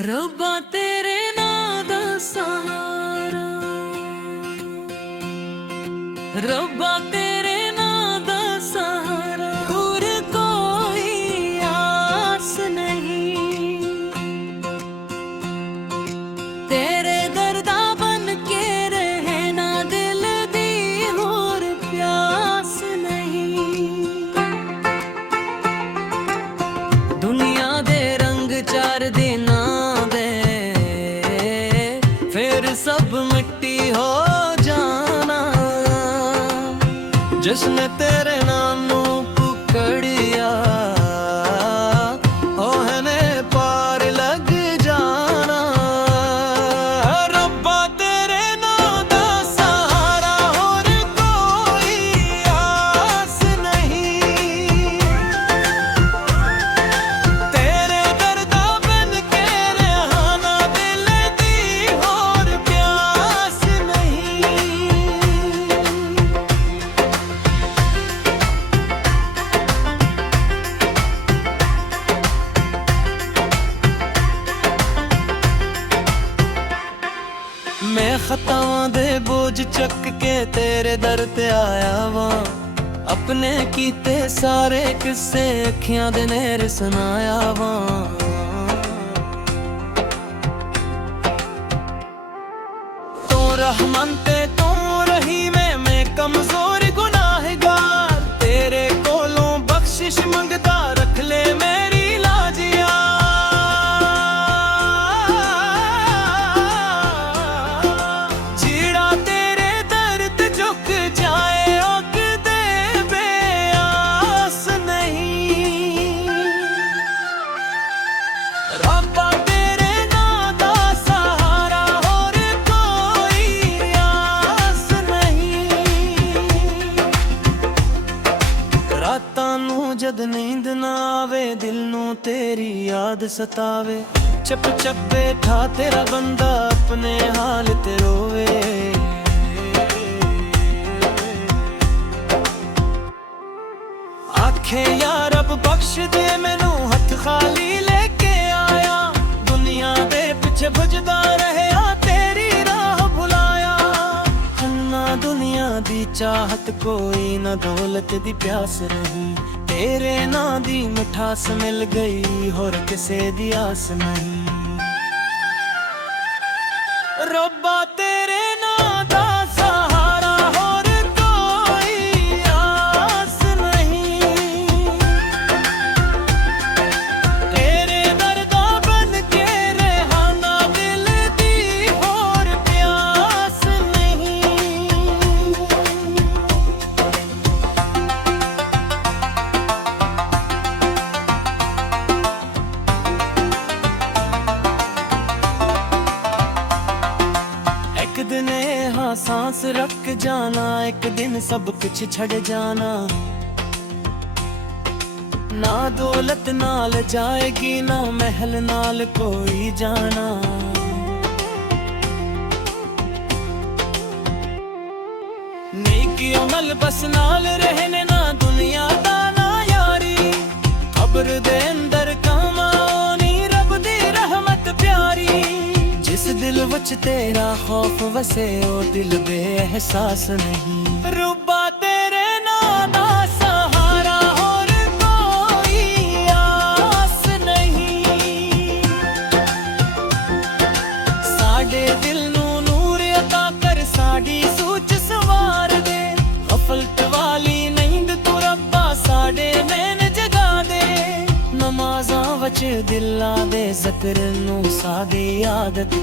रब्बा तेरे नाम दा सहारा, रब्बा तेरे नाम दा सहारा, और कोई आस नहीं। तेरे दर्दा बन के रहना दिल दी होर प्यास नहीं। दुनिया दे रंग चार दिना सब मिट्टी हो जाना। जिसने तेरे नानू पुकड़िया ओहने पार लग जाना। रब्बा तेरे नाम दा सहारा, और कोई आस नहीं। तेरे दर्दा बन के रहना दिल दी होर प्यास नहीं। मैं खतावां दे बोझ चक के तेरे दर ते आया वां। अपने कीते सारे किस्से अखियां दे नेर सुनाया वां। तू रहमन ते तू रहीम, मैं कमजोर गुनाहगार। तेरे कोलों बख्शिश मंगदा, रख ले मेरी लाजिया। जीड़ा तेरे दर ते झुक जाए, ओक दे बेआस नहीं। रब्बा तेरे नाम दा सहारा, और कोई आस नहीं। रातां नूं जद नींद ना आवे, दिल नूं तेरी याद सतावे। चप चप बैठा तेरा बंदा, अपने हाल ते रोवे। आखे या रब बख्श दे मैनू, हथ खाली लेके आया। दुनिया दे पिछे भजदा रहया, तेरी राह भुलाया। ना दुनिया दी चाहत कोई, ना दौलत दी प्यास रही। तेरे नां दी मिठास मिल गई, होर किसे दी आस नहीं। रब्बा तेरे नाम दा सहारा, और कोई आस नहीं। तेरे दर्दा बन के रहना दिल दी होर प्यास नहीं। एक दिन हाँ सांस रख जाना, एक दिन सब कुछ छड़ जाना। ना दौलत नाल जाएगी, ना महल नाल कोई जाना। नेकी अमल बस नाल रहने, ना दुनिया दा ना यारी। कब्र दे अंदर कमाओनी, रब दी रहमत प्यारी। जिस दिल विच तेरा खौफ वसे, ओ दिल बेएहसास नहीं। रब्बा तेरे नाम दा सहारा, और कोई आस नहीं। साडे दिल नू नूर अता कर, साडी सोच सवार दे। गफलत वाली नींद तू रब्बा, साडे नैन जगा दे। नमाज़ां वच दिलां दे ज़िक्र नू सादी आदत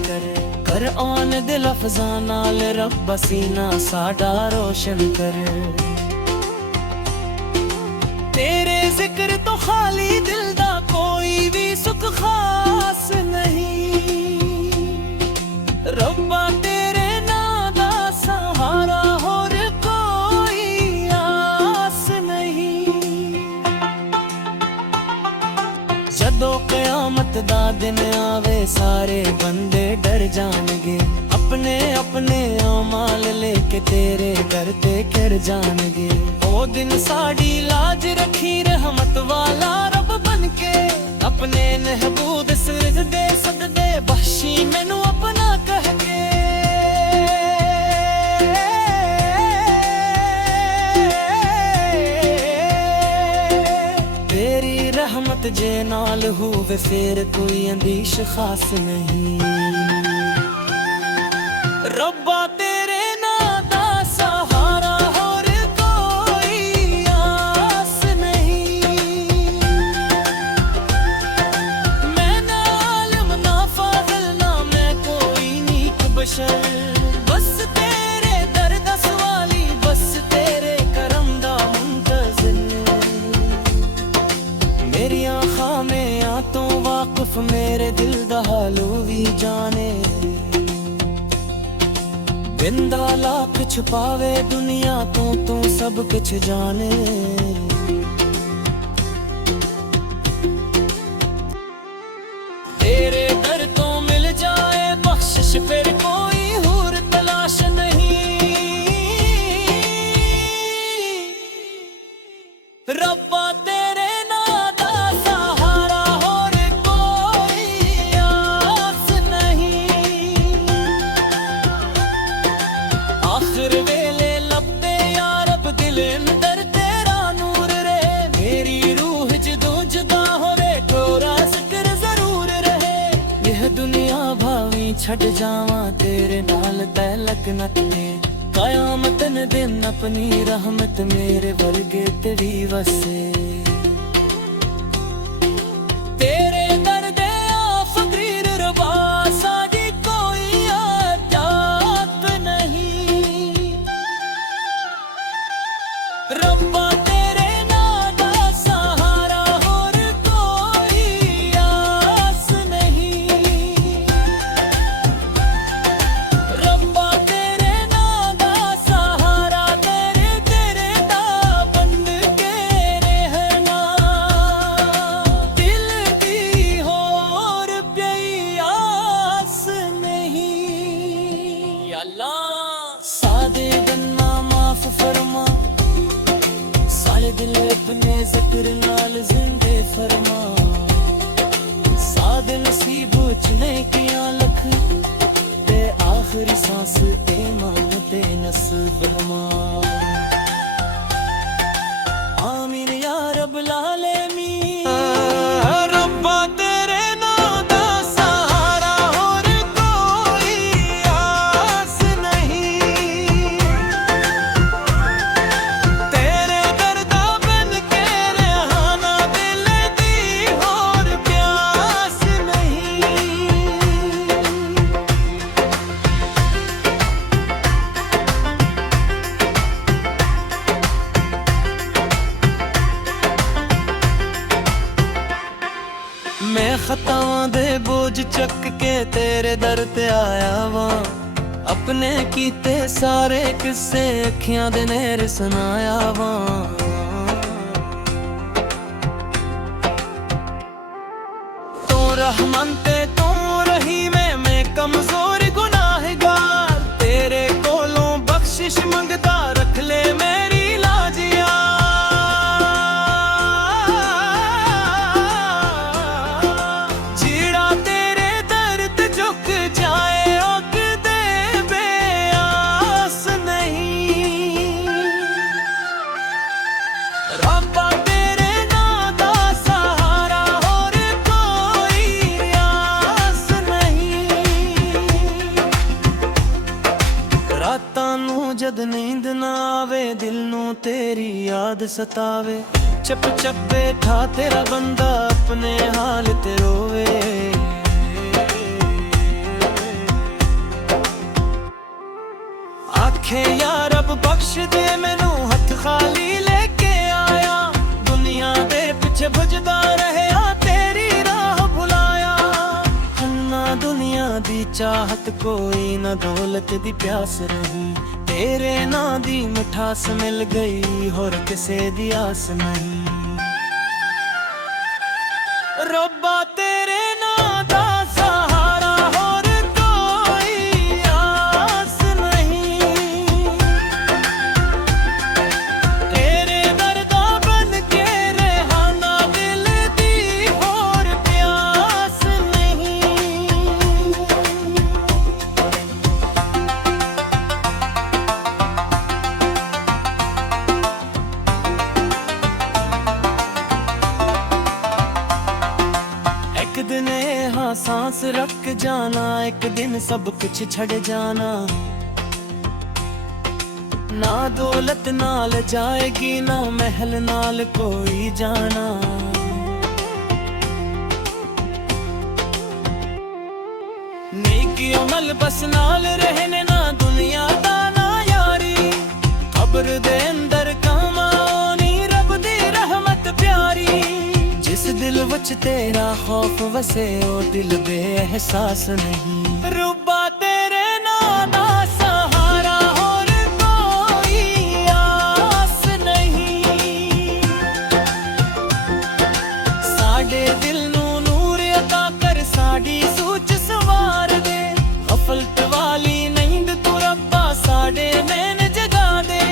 कर आन दे लफ्ज़ां नाल, रब्बा सीना साडा रोशन कर। तेरे ज़िक्र तो खाली दिल दा कोई भी सुख खास नहीं। रब्बा तेरे नाम दा सहारा, और कोई आस नहीं। जदों क़यामत दा दिन आवे, सारे बंदे डर जाणगे। अपने अपने अमाल लेके तेरे दर ते गिर जाणगे। ओ दिन साडी लाज रखी, रहमत वाला रब बन के। अपने महबूब सिरज दे सददे जे नाल होवे फिर कोई अंदीश खास नहीं। रब्बा तेरे नां दा सहारा होर कोई आस नहीं। मैं ना आलिम ना फाज़िल ना मैं कोई नीक बशर, बस तेरे दर दा सवाली बस तेरे करम दा मुंतज़िर। मेरियां खामियां तो वाकिफ मेरे दिल दा हाल भी जाने। बिंदा लाख छुपावे दुनिया तो सब कुछ जाने। तेरे दर तो मिल जाए बख्शिश फिर कोई हूर तलाश नहीं। रब्बा तेरे नां दा सहारा होर कोई आस नहीं। आखिर वेले लबदे या रब दिल अंदर तेरा नूर रे। मेरी रूह जदों जुदा होवे थोड़ा जिक्र जरूर रहे। यह दुनिया भावी छड़ जावां तेरे नाल तलक न तने। कयामत न दिन अपनी रहमत मेरे वर्गे तेरी वसे। तेरे दर दे आ फकीर रबा साडी कोई आदत नहीं। रब्बा तेरे नां दा सहारा होर कोई आस नहीं। रब्बा तेरे नां दा सहारा तेरे तेरे दा बंद के रहना। दिल दी होर प्याई आस नहीं। या अल्लाह सादे गन्ना माफ फरमा, सारे दिल अपने जिक्र नाल जिंदे फरमा। सादे नसीब चुने किया लख ते आखिरी सांस ईमान ते नसीब फरमा। आमीन या रब लालेमीन। रब्बा तेरे नां दा सहारा होर कोई आस नहीं। तेरे दर दा बन के रहना दिल दी होर प्यास नहीं। मैं खतावां दे बोझ चक के तेरे दर ते आया वां। अपने कीते सारे किस्से अखियां दे नेर सुनाया वां। तू रहमान ते तू रहीम मैं कमजोर गुनाहगार। तेरे कोलों बख्शिश मंगदा रख ले मेरी लाजिया। जीड़ा तेरे दर ते झुक जाए ओक दे बेआस नहीं। रब्बा तेरे नां दा सहारा होर कोई आस नहीं। रातां नूं जद नींद ना आवे दिल नूं तेरी याद सतावे। चप चप बैठा तेरा बंदा अपने हाल ते रोवे। आखे या रब बख्श दे मैनू हथ खाली लेके आया। दुनिया दे पिछे भजदा रहया तेरी राह भुलाया। ना दुनिया दी चाहत कोई ना दौलत दी प्यास रही। तेरे नां दी मिठास मिल गई होर किसे दी आस नहीं। रब्बा तेरे नां दा सहारा होर कोई आस नहीं। तेरे दर दा बन के रहना दिल दी होर प्यास नहीं। सांस रख के जाना, एक दिन सब कुछ छड़ जाना। ना दौलत नाल जाएगी, ना महल नाल कोई जाना। नेकी अमल बस नाल रहने, ना दुनिया दा ना यारी। खबर दे अंदर कमाओनी रब दी रहमत प्यारी। जिस दिल विच तेरा खौफ वसे, ओ दिल बेएहसास नहीं। रब्बा तेरे नाम दा सहारा और कोई आस नहीं। साडे दिल नू नूर अता कर, साडी सोच सवार दे। गफलत वाली नींद तू रब्बा साडे नैन जगा दे।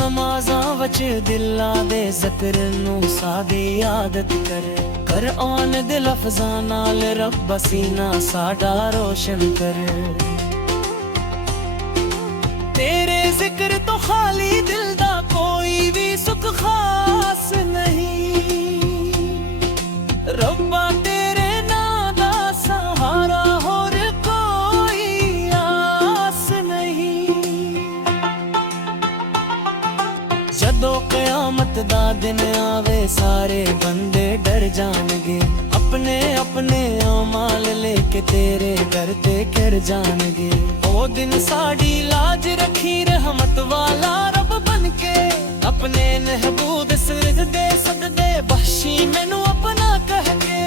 नमाज़ां वच दिला दे ज़िक्र नू सादी आदत कर आन दे लफ्ज़ां नाल रब्बा सीना साडा रोशन कर। तेरे ज़िक्र तो खाली दिल दा कोई भी सुख खास नहीं। रब्बा तेरे नाम दा सहारा और कोई आस नहीं। जदों क़यामत दा दिन आवे, सारे बंदे डर जाणगे। अपने अपने अमाल लेके तेरे दर ते कर जाणगे। ओ दिन साडी लाज रखी रहमत वाला रब बनके। अपने महबूब सिरज दे सददे बख्शी मैनू अपना कह के।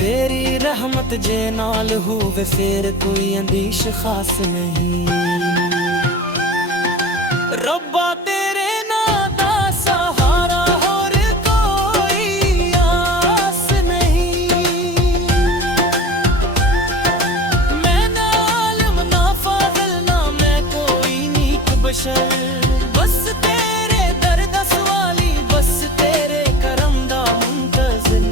तेरी रहमत जे नाल होवे, फिर कोई अंदेश खास नहीं। रब्बा तेरे नाम दा सहारा और कोई आस नहीं। मैं ना आलिम ना फाज़िल, ना मैं कोई नीक बशर। बस तेरे दर दा सवाली, बस तेरे करम दा मुंतज़िर।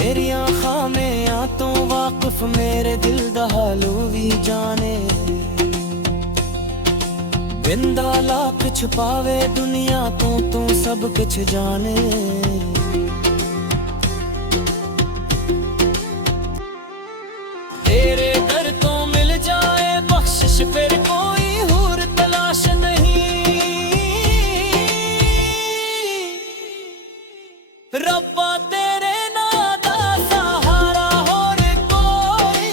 मेरी आँखां में आ तो वाकिफ, मेरे दिल दा हाल भी जाने। बिंदा लाख छुपावे दुनिया तो तू सब कुछ जाने। तेरे दर तो मिल जाए बख्शिश, फिर कोई हूर तलाश नहीं। रब्बा तेरे नाम दा सहारा और कोई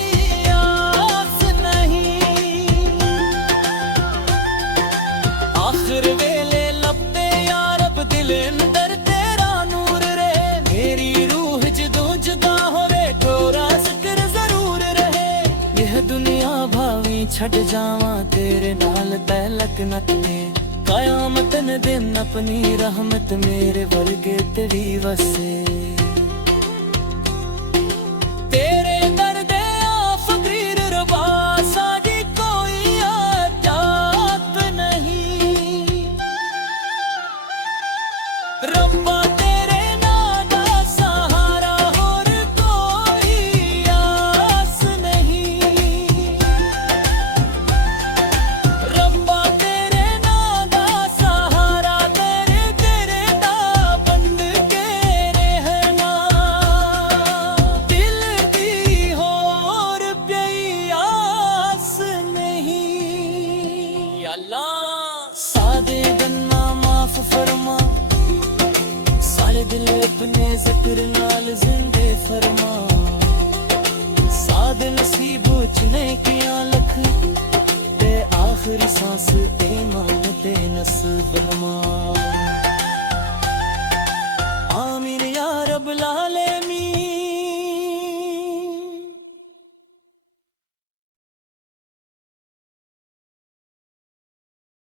आस नहीं। आखिर वेले लबदे या रब दिल अंदर तेरा नूर रे। मेरी रूह जदों जुदा होवे, थोड़ा ज़िक्र जरूर रहे। यह दुनिया भावी छड़ जावां, तेरे नाल तलक न तने। कयामत न दिन अपनी रहमत मेरे वर्गे तेरी वसे। तेरे दर दे आ फकीर रबा, साडी कोई आदत नहीं। रब्बा तेरे नाम दा सहारा और कोई आस नहीं। रब्बा तेरे नाम दा सहारा, तेरे तेरे दा बंद के रहना। दिल दी होर प्याई आस नहीं। या अल्लाह सादे गन्ना माफ फरमा, सारे दिल अपने ज़िक्र नाल जिंदे फरमा। साद नसीब चुने किया लख, ते आखिरी सांस ईमान ते नसीब हमा।